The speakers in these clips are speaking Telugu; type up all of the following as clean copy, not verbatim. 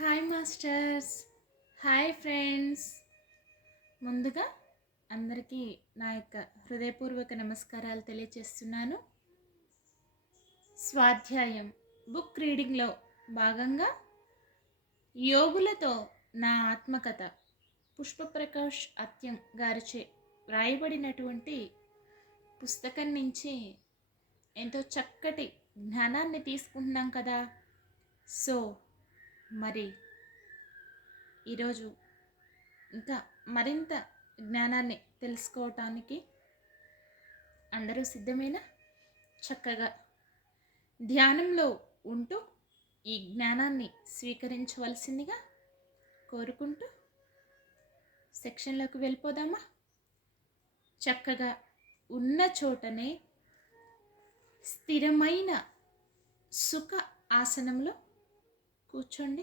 Hi masters. Hi friends. ముందుగా అందరికీ నా యొక్క హృదయపూర్వక నమస్కారాలు తెలియచేస్తున్నాను. స్వాధ్యాయం బుక్ రీడింగ్లో భాగంగా యోగులతో నా ఆత్మకథ పుష్పప్రకాష్ అత్యం గారిచే వ్రాయబడినటువంటి పుస్తకం నుంచి ఎంతో చక్కటి జ్ఞానాన్ని తీసుకుంటున్నాం కదా. సో మరి ఈరోజు ఇంకా మరింత జ్ఞానాన్ని తెలుసుకోవటానికి అందరూ సిద్ధమేనా? చక్కగా ధ్యానంలో ఉంటూ ఈ జ్ఞానాన్ని స్వీకరించవలసిందిగా కోరుకుంటూ సెక్షన్లోకి వెళ్ళిపోదామా? చక్కగా ఉన్న చోటనే స్థిరమైన సుఖ ఆసనంలో కూర్చోండి.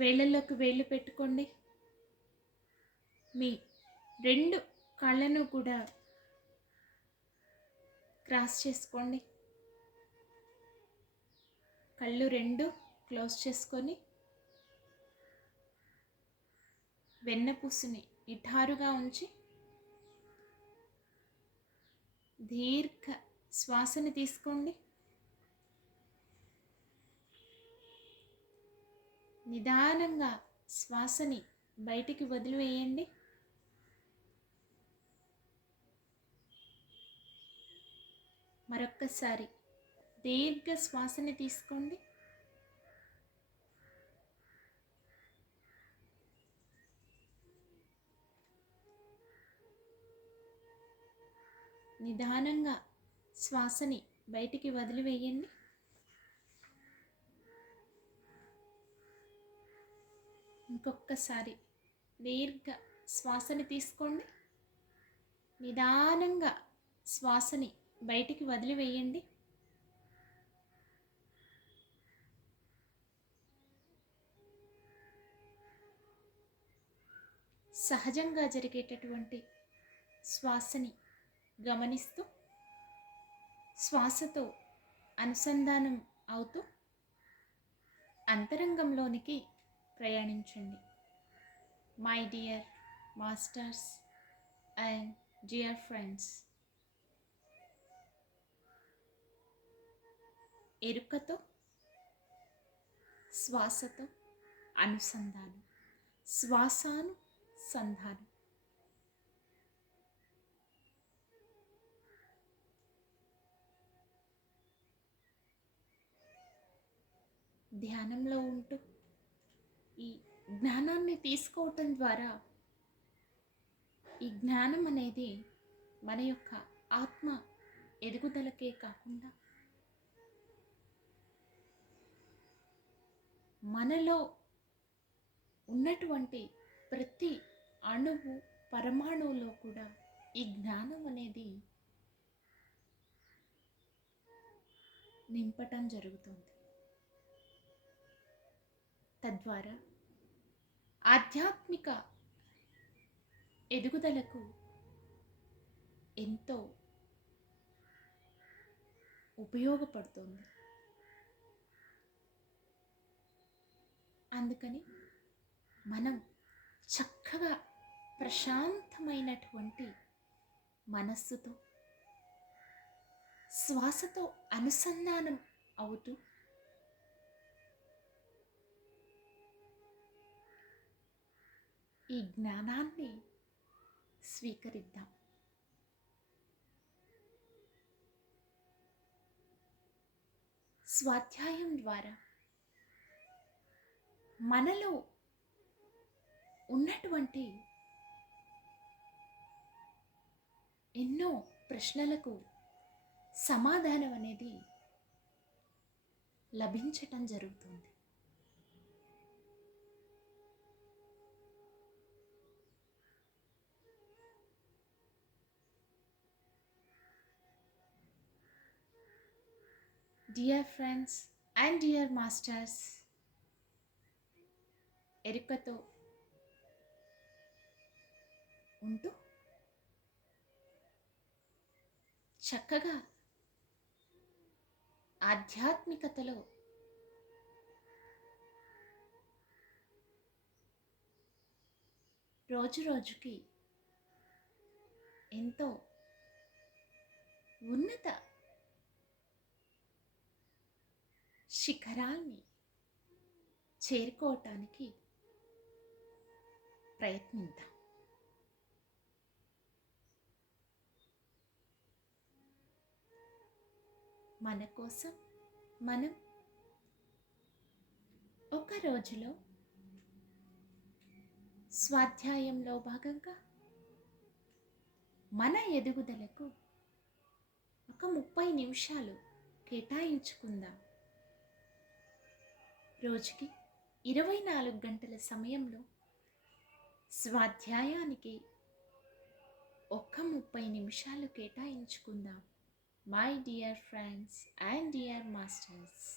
వేళ్ళల్లోకి వేళ్ళు పెట్టుకోండి. మీ రెండు కాళ్ళను కూడా క్రాస్ చేసుకోండి. కళ్ళు రెండు క్లోజ్ చేసుకొని వెన్నపూసుని నిఠారుగా ఉంచి దీర్ఘ శ్వాసని తీసుకోండి. నిదానంగా శ్వాసని బయటికి వదిలివేయండి. మరొక్కసారి దీర్ఘ శ్వాసని తీసుకోండి. నిదానంగా శ్వాసని బయటికి వదిలివేయండి. ఇంకొకసారి దీర్ఘ శ్వాసని తీసుకోండి. నిదానంగా శ్వాసని బయటికి వదిలివేయండి. సహజంగా జరిగేటటువంటి శ్వాసని గమనిస్తూ శ్వాసతో అనుసంధానం అవుతూ అంతరంగంలోనికి ప్రయాణించండి. My dear masters and dear friends, ఎరుకతో శ్వాసతో అనుసంధానం, శ్వాసానుసంధానం. ధ్యానంలో ఉంటూ ఈ జ్ఞానాన్ని తీసుకోవటం ద్వారా ఈ జ్ఞానం అనేది మన యొక్క ఆత్మ ఎదుగుదలకే కాకుండా మనలో ఉన్నటువంటి ప్రతి అణువు పరమాణువులో కూడా ఈ జ్ఞానం అనేది నింపటం జరుగుతుంది. తద్వారా ఆధ్యాత్మిక ఎదుగుదలకు ఎంతో ఉపయోగపడుతుంది. అందుకని మనం చక్కగా ప్రశాంతమైనటువంటి మనస్సుతో శ్వాసతో అనుసంధానం అవుతూ ఈ జ్ఞానాన్ని స్వీకరిద్దాం. స్వాధ్యాయం ద్వారా మనలో ఉన్నటువంటి ఎన్నో ప్రశ్నలకు సమాధానం అనేది లభించటం జరుగుతుంది. Dear friends and dear masters, ఎరుకతో ఉంటూ చక్కగా ఆధ్యాత్మికతలో రోజు రోజుకి ఎంతో ఉన్నత శిఖరాల్ని చేరుకోవటానికి ప్రయత్నిద్దాం. మన కోసం మనం ఒక రోజులో స్వాధ్యాయంలో భాగంగా మన ఎదుగుదలకు ఒక 30 నిమిషాలు కేటాయించుకుందాం. రోజుకి 24 గంటల సమయంలో స్వాధ్యాయానికి ఒక్క 30 నిమిషాలు కేటాయించుకుందాం. My dear friends and dear masters,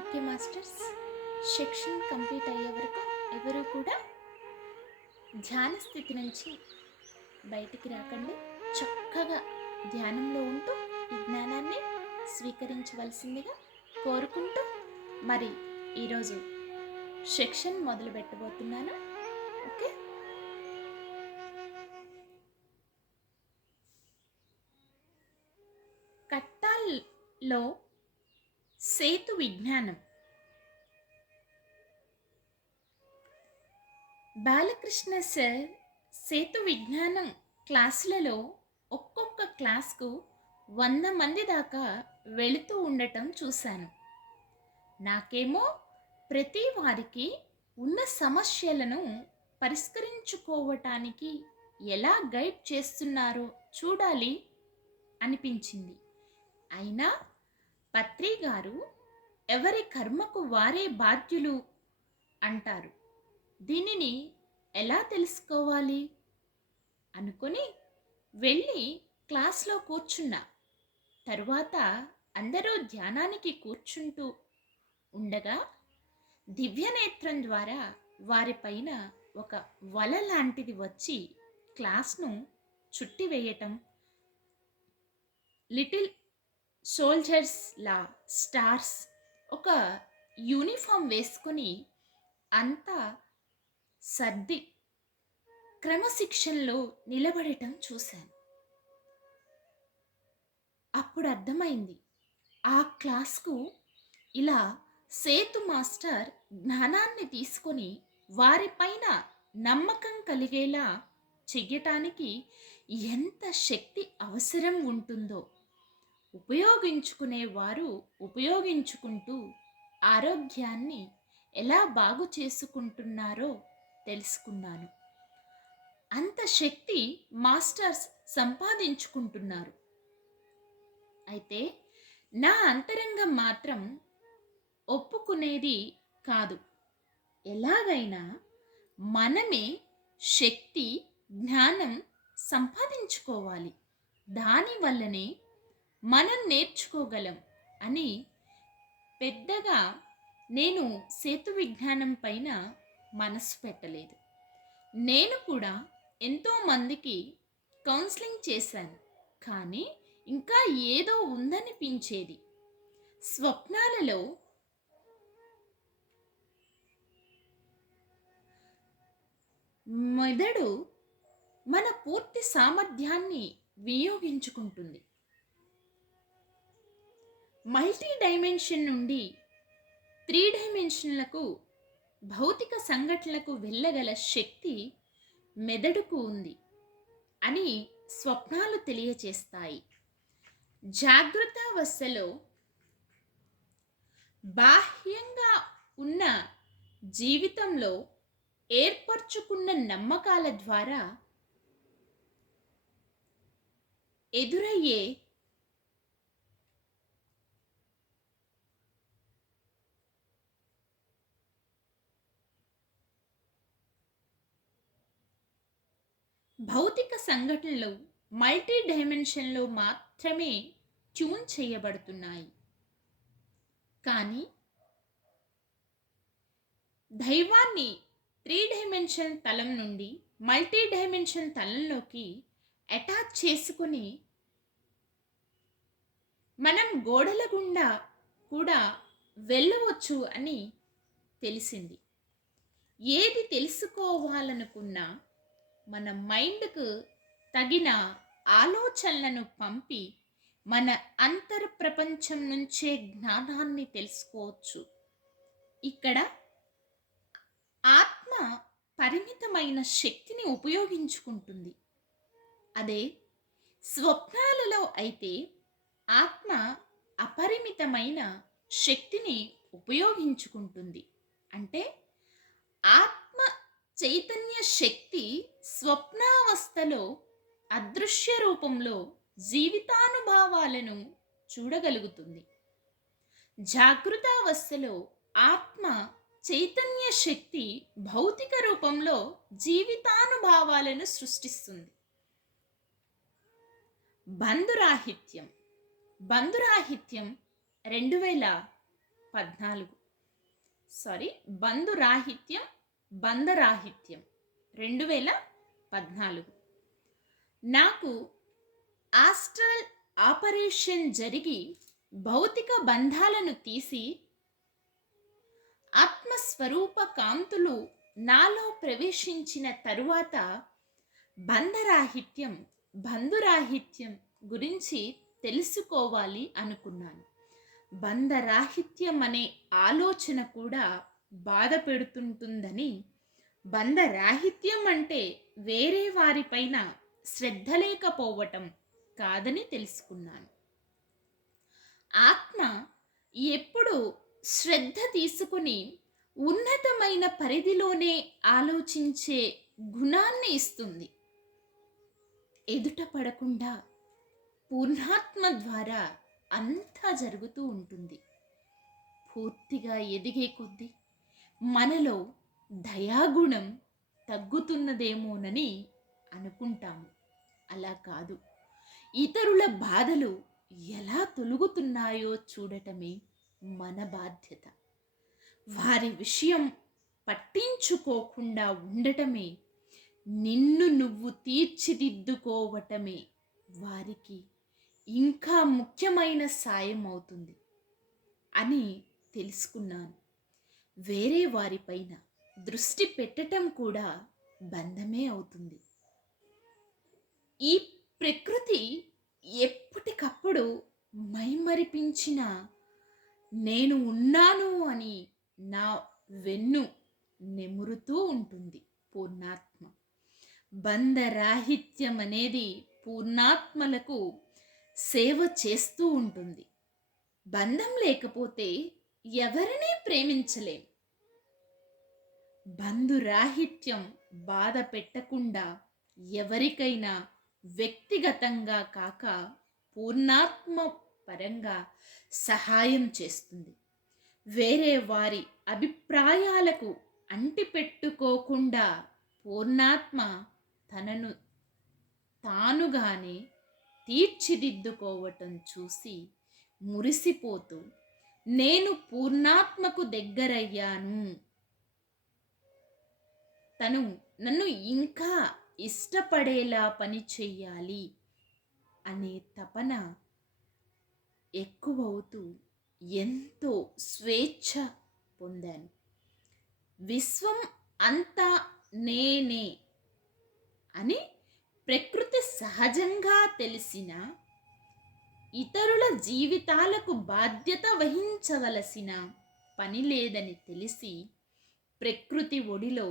okay masters, section complete అయ్యే వరకు ఎవరు కూడా ధ్యాన స్థితి నుంచి బయటికి రాకండి. చక్కగా ధ్యానంలో ఉంటూ ఈ జ్ఞానాన్ని స్వీకరించవలసిందిగా కోరుకుంటూ మరి ఈరోజు సెక్షన్ మొదలు పెట్టబోతున్నాను. ఓకే, కట్టాల్లో సేతు విజ్ఞానం. బాలకృష్ణ సార్ సేతు విజ్ఞానం క్లాసులలో ఒక్కొక్క క్లాస్కు 100 మంది దాకా వెళుతూ ఉండటం చూశాను. నాకేమో ప్రతి వారికి ఉన్న సమస్యలను పరిష్కరించుకోవటానికి ఎలా గైడ్ చేస్తున్నారో చూడాలి అనిపించింది. అయినా పత్రి గారు ఎవరి కర్మకు వారే బాధ్యులు అంటారు. దీనిని ఎలా తెలుసుకోవాలి అనుకొని వెళ్ళి క్లాస్లో కూర్చున్నా. తరువాత అందరూ ధ్యానానికి కూర్చుంటూ ఉండగా దివ్యనేత్రం ద్వారా వారిపైన ఒక వల లాంటిది వచ్చి క్లాస్ను చుట్టివేయటం, లిటిల్ సోల్జర్స్ లా స్టార్స్ ఒక యూనిఫామ్ వేసుకొని అంతా సర్ది క్రమశిక్షణలో నిలబడటం చూశాను. అప్పుడు అర్థమైంది, ఆ క్లాస్కు ఇలా సేతు మాస్టర్ జ్ఞానాన్ని తీసుకొని వారిపైన నమ్మకం కలిగేలా చెయ్యటానికి ఎంత శక్తి అవసరం ఉంటుందో ఉపయోగించుకునేవారు ఉపయోగించుకుంటూ ఆరోగ్యాన్ని ఎలా బాగు చేసుకుంటున్నారో తెలుసుకున్నాను. అంత శక్తి మాస్టర్స్ సంపాదించుకుంటున్నారు. అయితే నా అంతరంగం మాత్రం ఒప్పుకునేది కాదు. ఎలాగైనా మనమే శక్తి జ్ఞానం సంపాదించుకోవాలి, దానివల్లనే మనం నేర్చుకోగలం అని పెద్దగా నేను సేతు విజ్ఞానం పైన మనసు పెట్టలేదు. నేను కూడా ఎంతోమందికి కౌన్సిలింగ్ చేశాను, కానీ ఇంకా ఏదో ఉందనిపించేది. స్వప్నాలలో మెదడు మన పూర్తి సామర్థ్యాన్ని వినియోగించుకుంటుంది. మల్టీ డైమెన్షన్ నుండి 3 డైమెన్షన్లకు భౌతిక సంఘటనలకు వెళ్ళగల శక్తి మెదడుకు ఉంది అని స్వప్నాలు తెలియచేస్తాయి. జాగృతావస్థలో బాహ్యంగా ఉన్న జీవితంలో ఏర్పరచుకున్న నమ్మకాల ద్వారా ఎదురయ్యే భౌతిక సంఘటనలు మల్టీ డైమెన్షన్లో మాత్రమే ట్యూన్ చేయబడుతున్నాయి. కానీ దైవాన్ని 3 డైమెన్షన్ తలం నుండి మల్టీ డైమెన్షన్ తలంలోకి అటాచ్ చేసుకుని మనం గోడల గుండా కూడా వెళ్ళవచ్చు అని తెలిసింది. ఏది తెలుసుకోవాలనుకున్నా మన మైండ్కు తగిన ఆలోచనలను పంపి మన అంతర్ప్రపంచం నుంచే జ్ఞానాన్ని తెలుసుకోవచ్చు. ఇక్కడ ఆత్మ పరిమితమైన శక్తిని ఉపయోగించుకుంటుంది. అదే స్వప్నాలలో అయితే ఆత్మ అపరిమితమైన శక్తిని ఉపయోగించుకుంటుంది. అంటే ఆత్మ చైతన్య శక్తి స్వప్నావస్థలో అదృశ్య రూపంలో జీవితానుభవాలను చూడగలుగుతుంది. జాగృతావస్థలో ఆత్మ చైతన్య శక్తి భౌతిక రూపంలో జీవితానుభవాలను సృష్టిస్తుంది. బంధురాహిత్యం 2014 నాకు ఆస్ట్రల్ ఆపరేషన్ జరిగి భౌతిక బంధాలను తీసి ఆత్మస్వరూప కాంతులు నాలో ప్రవేశించిన తరువాత బంధరాహిత్యం గురించి తెలుసుకోవాలి అనుకున్నాను. బంధరాహిత్యం అనే ఆలోచన కూడా బాధ పెడుతుంటుందని, బంధరాహిత్యం అంటే వేరే వారిపైన శ్రద్ధ లేకపోవటం కాదని తెలుసుకున్నాను. ఆత్మ ఎప్పుడు శ్రద్ధ తీసుకుని ఉన్నతమైన పరిధిలోనే ఆలోచించే గుణాన్ని ఇస్తుంది. ఎదుట పడకుండా పూర్ణాత్మ ద్వారా అంతా జరుగుతూ ఉంటుంది. పూర్తిగా ఎదిగే కొద్దీ మనలో దయాగుణం తగ్గుతున్నదేమోనని అనుకుంటాము. అలా కాదు. ఇతరుల బాధలు ఎలా తొలుగుతున్నాయో చూడటమే మన బాధ్యత. వారి విషయం పట్టించుకోకుండా ఉండటమే, నిన్ను నువ్వు తీర్చిదిద్దుకోవటమే వారికి ఇంకా ముఖ్యమైన సాయం అవుతుంది అని తెలుసుకున్నాను. వేరే వారిపైన దృష్టి పెట్టటం కూడా బంధమే అవుతుంది. ఈ ప్రకృతి ఎప్పటికప్పుడు మైమరిపించిన నేను ఉన్నాను అని నా వెన్ను నెమురుతూ ఉంటుంది పూర్ణాత్మ. బంధరాహిత్యం అనేది పూర్ణాత్మలకు సేవ చేస్తూ ఉంటుంది. బంధం లేకపోతే ఎవరినీ ప్రేమించలేం. బంధురాహిత్యం బాధ పెట్టకుండా ఎవరికైనా వ్యక్తిగతంగా కాక పూర్ణాత్మ పరంగా సహాయం చేస్తుంది. వేరే వారి అభిప్రాయాలకు అంటిపెట్టుకోకుండా పూర్ణాత్మ తనను తానుగానే తీర్చిదిద్దుకోవటం చూసి మురిసిపోతూ నేను పూర్ణాత్మకు దగ్గరయ్యాను, తను నన్ను ఇంకా ఇష్టపడేలా పని చెయ్యాలి అనే తపన ఎక్కువవుతూ ఎంతో స్వేచ్ఛ పొందాను. విశ్వం అంతా నేనే అని ప్రకృతి సహజంగా తెలిసిన, ఇతరుల జీవితాలకు బాధ్యత వహించవలసిన పని లేదని తెలిసి ప్రకృతి ఒడిలో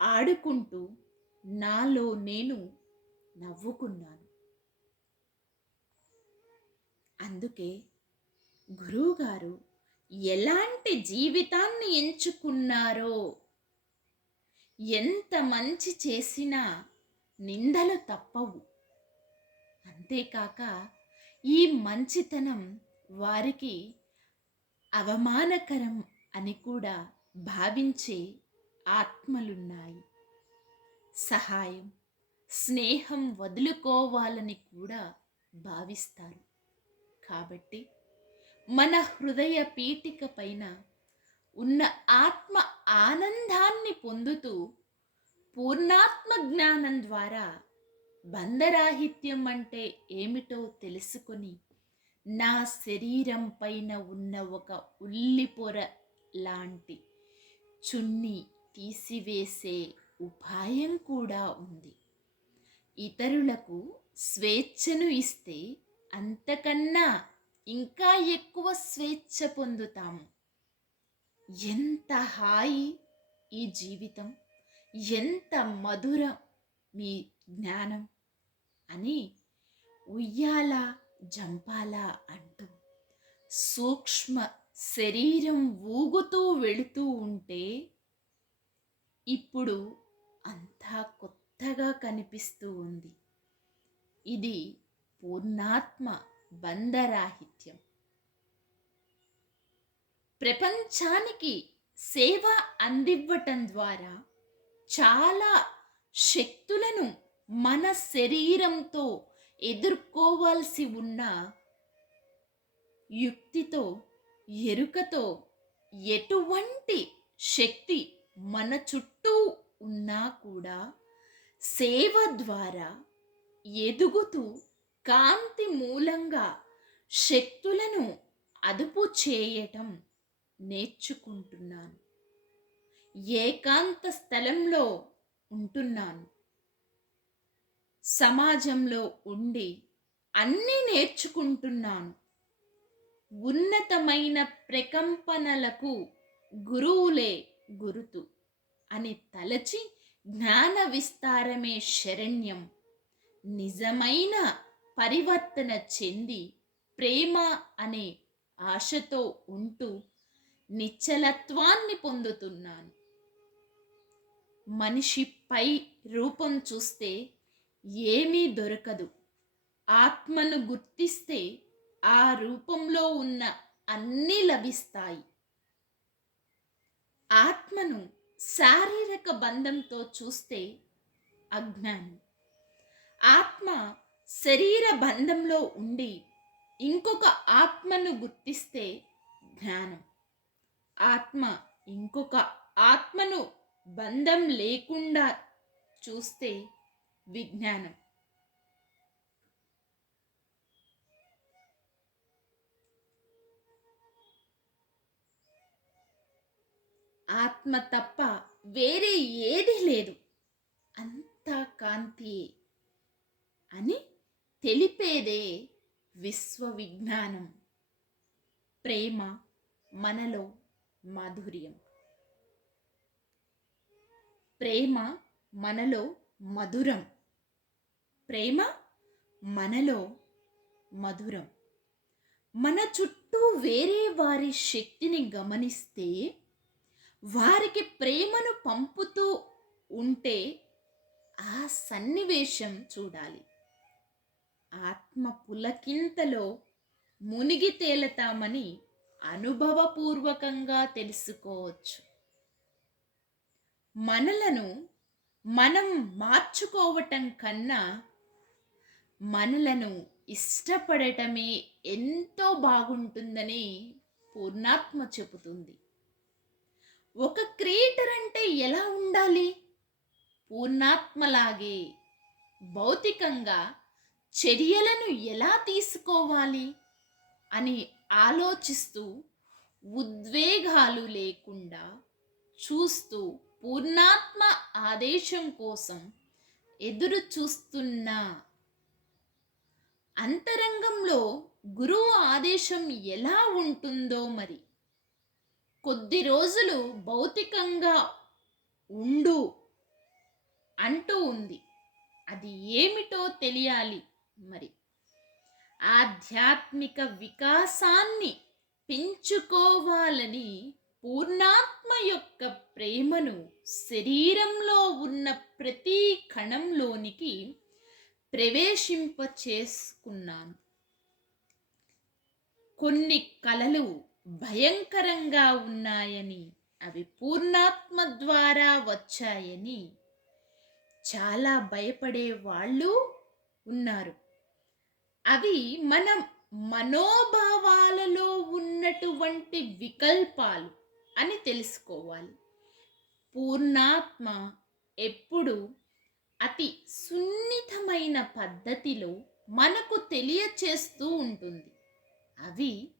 ఆడుకుంటూ నాలో నేను నవ్వుకున్నాను. అందుకే గురువుగారు ఎలాంటి జీవితాన్ని ఎంచుకున్నారో, ఎంత మంచి చేసినా నిందలు తప్పవు. అంతేకాక ఈ మంచితనం వారికి అవమానకరం అని కూడా భావించే ఆత్మలున్నాయి. సహాయం, స్నేహం వదులుకోవాలని కూడా భావిస్తారు. కాబట్టి మన హృదయ పీఠిక పైన ఉన్న ఆత్మ ఆనందాన్ని పొందుతూ పూర్ణాత్మ జ్ఞానం ద్వారా బంధరాహిత్యం అంటే ఏమిటో తెలుసుకొని నా శరీరం పైన ఉన్న ఒక ఉల్లిపొర లాంటి చున్ని తీసివేసే ఉపాయం కూడా ఉంది. ఇతరులకు స్వేచ్ఛను ఇస్తే అంతకన్నా ఇంకా ఎక్కువ స్వేచ్ఛ పొందుతాము. ఎంత హాయి ఈ జీవితం, ఎంత మధురం మీ జ్ఞానం అని ఉయ్యాల జంపాల అంటూ సూక్ష్మ శరీరం ఊగుతూ వెళుతూ ఉంటే ఇప్పుడు అంతా కొత్తగా కనిపిస్తూ ఉంది. ఇది పూర్ణాత్మ బంధరాహిత్యం. ప్రపంచానికి సేవ అందివ్వటం ద్వారా చాలా శక్తులను మన శరీరంతో ఎదుర్కోవాల్సి ఉన్న యుక్తితో, ఎరుకతో ఎటువంటి శక్తి మన చుట్టూ ఉన్నా కూడా సేవ ద్వారా ఎదుగుతూ కాంతి మూలంగా శక్తులను అదుపు చేయటం నేర్చుకుంటున్నాను. ఏకాంత స్థలంలో ఉంటున్నాను. సమాజంలో ఉండి అన్నీ నేర్చుకుంటున్నాను. ఉన్నతమైన ప్రకంపనలకు గురువులే గురుతు అని తలచి జ్ఞాన విస్తారమే శరణ్యం. నిజమైన పరివర్తన చెంది ప్రేమ అనే ఆశతో ఉంటూ నిశ్చలత్వాన్ని పొందుతున్నాను. మనిషిపై రూపం చూస్తే ఏమీ దొరకదు. ఆత్మను గుర్తిస్తే ఆ రూపంలో ఉన్న అన్నీ లభిస్తాయి. ఆత్మను శారీరక బంధంతో చూస్తే అజ్ఞానం. ఆత్మ శరీర బంధంలో ఉండి ఇంకొక ఆత్మను గుర్తిస్తే జ్ఞానం. ఆత్మ ఇంకొక ఆత్మను బంధం లేకుండా చూస్తే విజ్ఞానం. ఆత్మ తప్ప వేరే ఏది లేదు, అంతా కాంతియే అని తెలిపేదే విశ్వ విజ్ఞానం. ప్రేమ మనలో మాధుర్యం. ప్రేమ మనలో మధురం. ప్రేమ మనలో మధురం. మన చుట్టూ వేరే వారి శక్తిని గమనిస్తే వారికి ప్రేమను పంపుతూ ఉంటే ఆ సన్నివేశం చూడాలి. ఆత్మ పులకింతలో మునిగి తేలతామని అనుభవపూర్వకంగా తెలుసుకోవచ్చు. మనలను మనం మార్చుకోవటం కన్నా మనలను ఇష్టపడటమే ఎంతో బాగుంటుందని పూర్ణాత్మ చెబుతుంది. ఒక క్రియేటర్ అంటే ఎలా ఉండాలి? పూర్ణాత్మలాగే భౌతికంగా చర్యలను ఎలా తీసుకోవాలి అని ఆలోచిస్తూ ఉద్వేగాలు లేకుండా చూస్తూ పూర్ణాత్మ ఆదేశం కోసం ఎదురు చూస్తున్నా. అంతరంగంలో గురువు ఆదేశం ఎలా ఉంటుందో మరి. కొద్ది రోజులు భౌతికంగా ఉండు అంటూ ఉంది. అది ఏమిటో తెలియాలి మరి. ఆధ్యాత్మిక వికాసాన్ని పెంచుకోవాలని పూర్ణాత్మ యొక్క ప్రేమను శరీరంలో ఉన్న ప్రతి కణంలోనికి ప్రవేశింప చేసుకున్నాను. కొన్ని కలలు భయంకరంగా ఉన్నాయని, అవి పూర్ణాత్మ ద్వారా వచ్చాయని చాలా భయపడే వాళ్ళు ఉన్నారు. అవి మన మనోభావాలలో ఉన్నటువంటి వికల్పాలు అని తెలుసుకోవాలి. పూర్ణాత్మ ఎప్పుడు అతి సున్నితమైన పద్ధతిలో మనకు తెలియచేస్తూ ఉంటుంది. అవి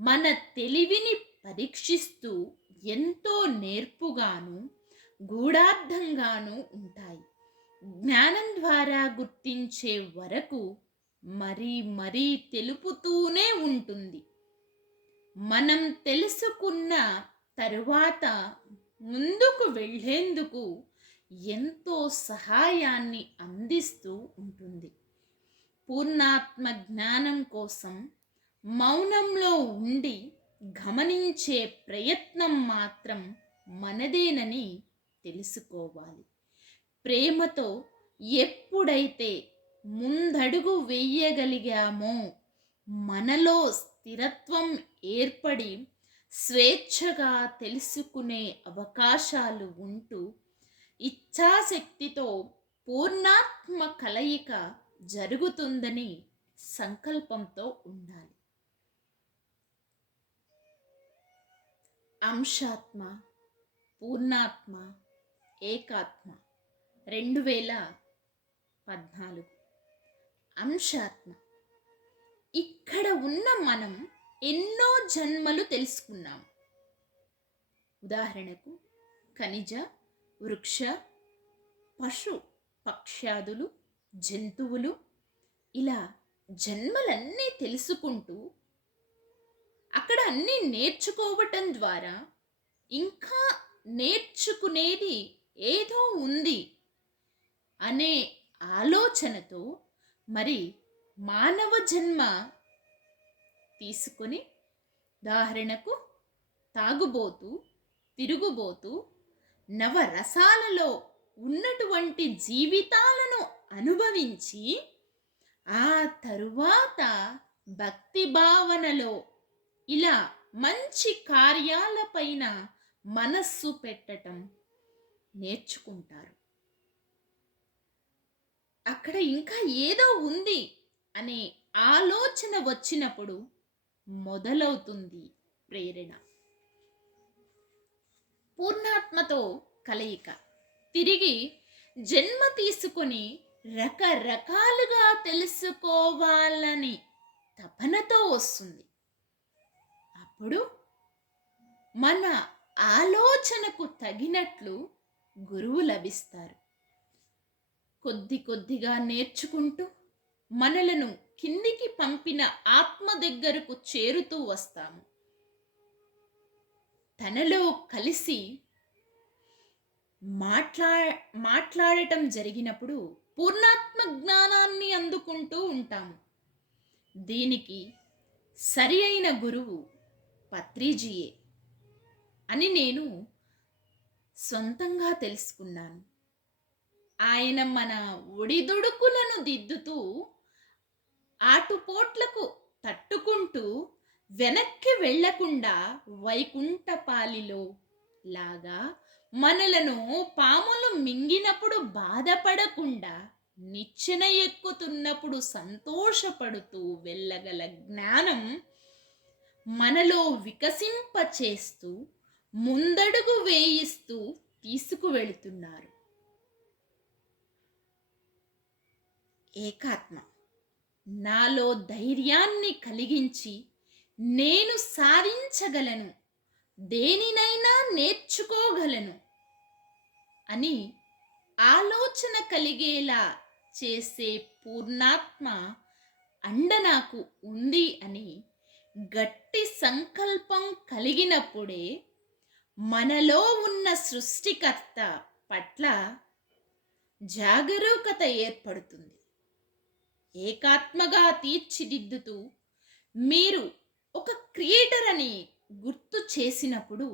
మన తెలివిని పరీక్షిస్తూ ఎంతో నేర్పుగాను గూఢార్థంగాను ఉంటాయి. జ్ఞానం ద్వారా గుర్తించే వరకు మరీ మరీ తెలుపుతూనే ఉంటుంది. మనం తెలుసుకున్న తరువాత ముందుకు వెళ్ళేందుకు ఎంతో సహాయాన్ని అందిస్తూ ఉంటుంది. పూర్ణాత్మ జ్ఞానం కోసం మౌనంలో ఉండి గమనించే ప్రయత్నం మాత్రం మనదేనని తెలుసుకోవాలి. ప్రేమతో ఎప్పుడైతే ముందడుగు వేయగలిగామో మనలో స్థిరత్వం ఏర్పడి స్వేచ్ఛగా తెలుసుకునే అవకాశాలు ఉంటూ ఇచ్ఛాశక్తితో పూర్ణాత్మ కలయిక జరుగుతుందని సంకల్పంతో ఉండాలి. అంశాత్మ, పూర్ణాత్మ, ఏకాత్మ 2014. అంశాత్మ. ఇక్కడ ఉన్న మనం ఎన్నో జన్మలు తెలుసుకున్నాం. ఉదాహరణకు ఖనిజ, వృక్ష, పశు పక్ష్యాదులు, జంతువులు, ఇలా జన్మలన్నీ తెలుసుకుంటూ అక్కడ అన్నీ నేర్చుకోవటం ద్వారా ఇంకా నేర్చుకునేది ఏదో ఉంది అనే ఆలోచనతో మరి మానవ జన్మ తీసుకొని, ఉదాహరణకు తాగుబోతూ, తిరుగుబోతూ, నవరసాలలో ఉన్నటువంటి జీవితాలను అనుభవించి ఆ తరువాత భక్తి భావనలో ఇలా మంచి కార్యాలపైన మనస్సు పెట్టటం నేర్చుకుంటారు. అక్కడ ఇంకా ఏదో ఉంది అనే ఆలోచన వచ్చినప్పుడు మొదలవుతుంది ప్రేరణ. పూర్ణాత్మతో కలయిక తిరిగి జన్మ తీసుకొని రకరకాలుగా తెలుసుకోవాలని తపనతో వస్తుంది. అప్పుడు మన ఆలోచనకు తగినట్లు గురువు లభిస్తారు. కొద్ది కొద్దిగా నేర్చుకుంటూ మనలను కిందికి పంపిన ఆత్మ దగ్గరకు చేరుతూ వస్తాము. తనలో కలిసి మాట్లాడటం జరిగినప్పుడు పూర్ణాత్మ జ్ఞానాన్ని అందుకుంటూ ఉంటాము. దీనికి సరి అయిన గురువు పత్రిజీయే అని నేను సొంతంగా తెలుసుకున్నాను. ఆయన మన ఒడిదుడుకులను దిద్దుతూ ఆటుపోట్లకు తట్టుకుంటూ వెనక్కి వెళ్లకుండా వైకుంఠపాలిలో లాగా మనలను పాములు మింగినప్పుడు బాధపడకుండా నిచ్చెన ఎక్కుతున్నప్పుడు సంతోషపడుతూ వెళ్ళగల జ్ఞానం మనలో వికసింపచేస్తూ ముందడుగు వేయిస్తూ తీసుకువెళుతున్నారు. ఏకాత్మ నాలో ధైర్యాన్ని కలిగించి నేను సాధించగలను, దేనినైనా నేర్చుకోగలను అని ఆలోచన కలిగేలా చేసే పూర్ణాత్మ అండ నాకు ఉంది అని గట్టి సంకల్పం కలిగినప్పుడే మనలో ఉన్న సృష్టికర్త పట్ల జాగరూకత ఏర్పడుతుంది. ఏకాత్మగా తీర్చిదిద్దుతూ మీరు ఒక క్రియేటర్ అని గుర్తు చేసినప్పుడు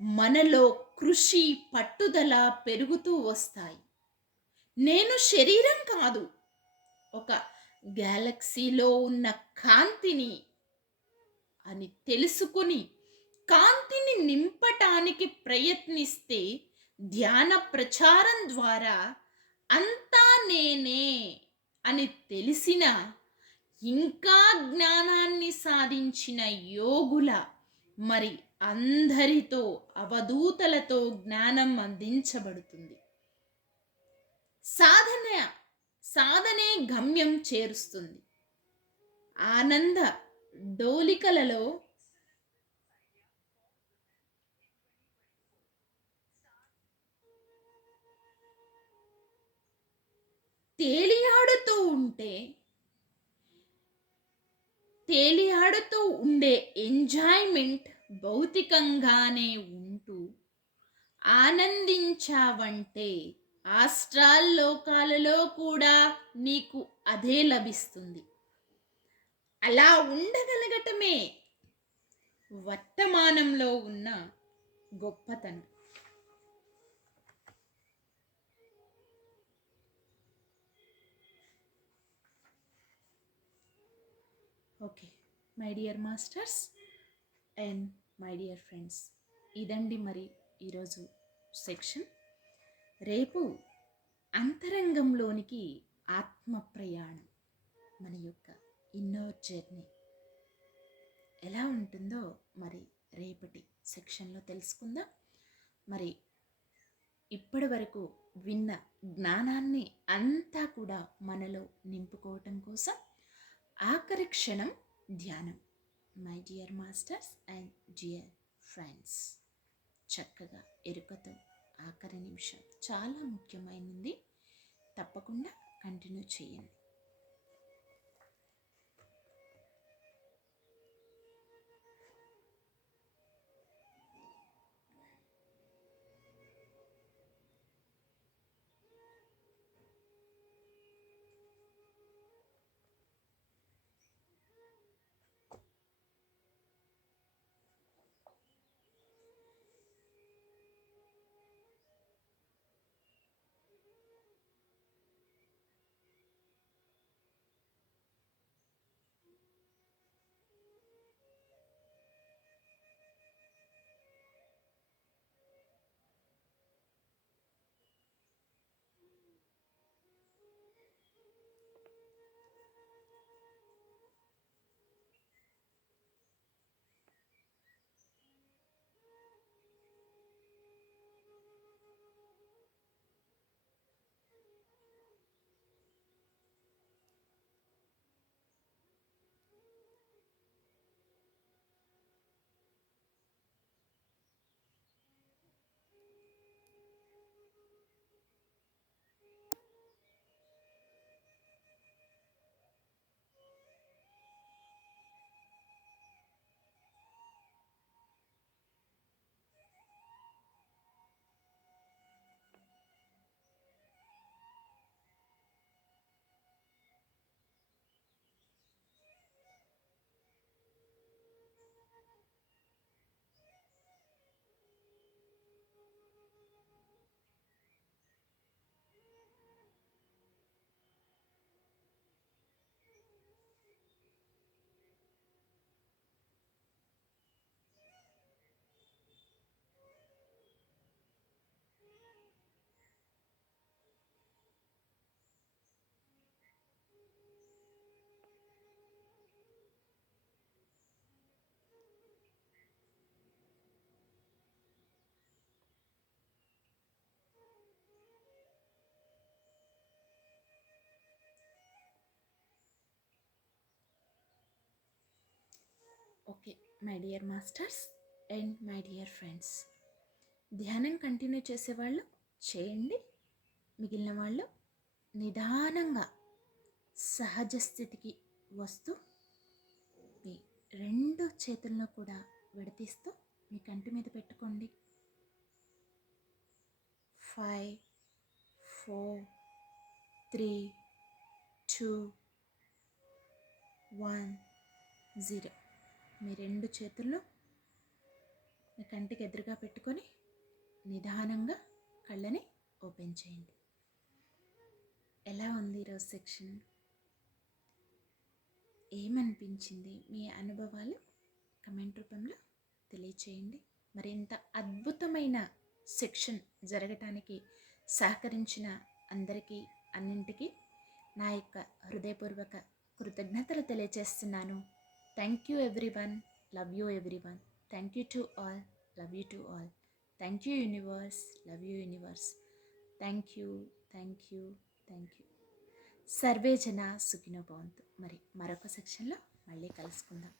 మనలో కృషి పట్టుదల పెరుగుతూ వస్తాయి. నేను శరీరం కాదు, ఒక గ్యాలక్సీలో ఉన్న కాంతిని అని తెలుసుకుని కాంతిని నింపటానికి ప్రయత్నిస్తే ధ్యాన ప్రచారం ద్వారా అంతా నేనే అని తెలిసిన ఇంకా జ్ఞానాన్ని సాధించిన యోగుల మరి అందరితో అవధూతలతో జ్ఞానం అందించబడుతుంది. సాధనే గమ్యం చేరుస్తుంది. ఆనంద డోలికలలో తేలియాడుతూ ఉండే ఎంజాయ్మెంట్ భౌతికంగానే ఉంటూ ఆనందించావంటే ఆస్ట్రాల్ లోకాలలో కూడా నీకు అదే లభిస్తుంది. అలా ఉండగలగటమే వర్తమానంలో ఉన్న గొప్పతనం. Okay my dear masters and my dear friends, ఇదండి మరి ఈరోజు సెక్షన్. రేపు అంతరంగంలోనికి ఆత్మ ప్రయాణం, మన యొక్క ఇన్నర్ జర్నీ ఎలా ఉంటుందో మరి రేపటి సెక్షన్లో తెలుసుకుందాం. మరి ఇప్పటి వరకు విన్న జ్ఞానాన్ని అంతా కూడా మనలో నింపుకోవటం కోసం ఆఖరి క్షణం ధ్యానం. My dear masters and dear friends, చక్కగా ఎరుకతో ఆఖరి నిమిషం చాలా ముఖ్యమైనది, తప్పకుండా కంటిన్యూ చేయండి. Okay my dear masters and my dear friends, ధ్యానం కంటిన్యూ చేసేవాళ్ళు చేయండి. మిగిలిన వాళ్ళు నిదానంగా సహజ స్థితికి వస్తూ మీ 2 చేతులను కూడా విడదీస్తూ మీ కంటి మీద పెట్టుకోండి. 5, 4, 3, 2, 1, 0. మీ 2 చేతులను మీ కంటికి ఎదురుగా పెట్టుకొని నిదానంగా కళ్ళని ఓపెన్ చేయండి. ఎలా ఉంది ఈరోజు సెక్షన్? ఏమనిపించింది? మీ అనుభవాలు కమెంట్ రూపంలో తెలియచేయండి. మరి ఇంత అద్భుతమైన సెక్షన్ జరగటానికి సహకరించిన అందరికీ అన్నింటికీ నా యొక్క హృదయపూర్వక కృతజ్ఞతలు తెలియచేస్తున్నాను. Thank you everyone. Love you everyone. Thank you to all. Love you to all. Thank you universe. Love you universe. Thank you, thank you, thank you. Survey జన సుఖినో భవంతు. మరి మరొక సెక్షన్లో మళ్ళీ కలుసుకుందాం.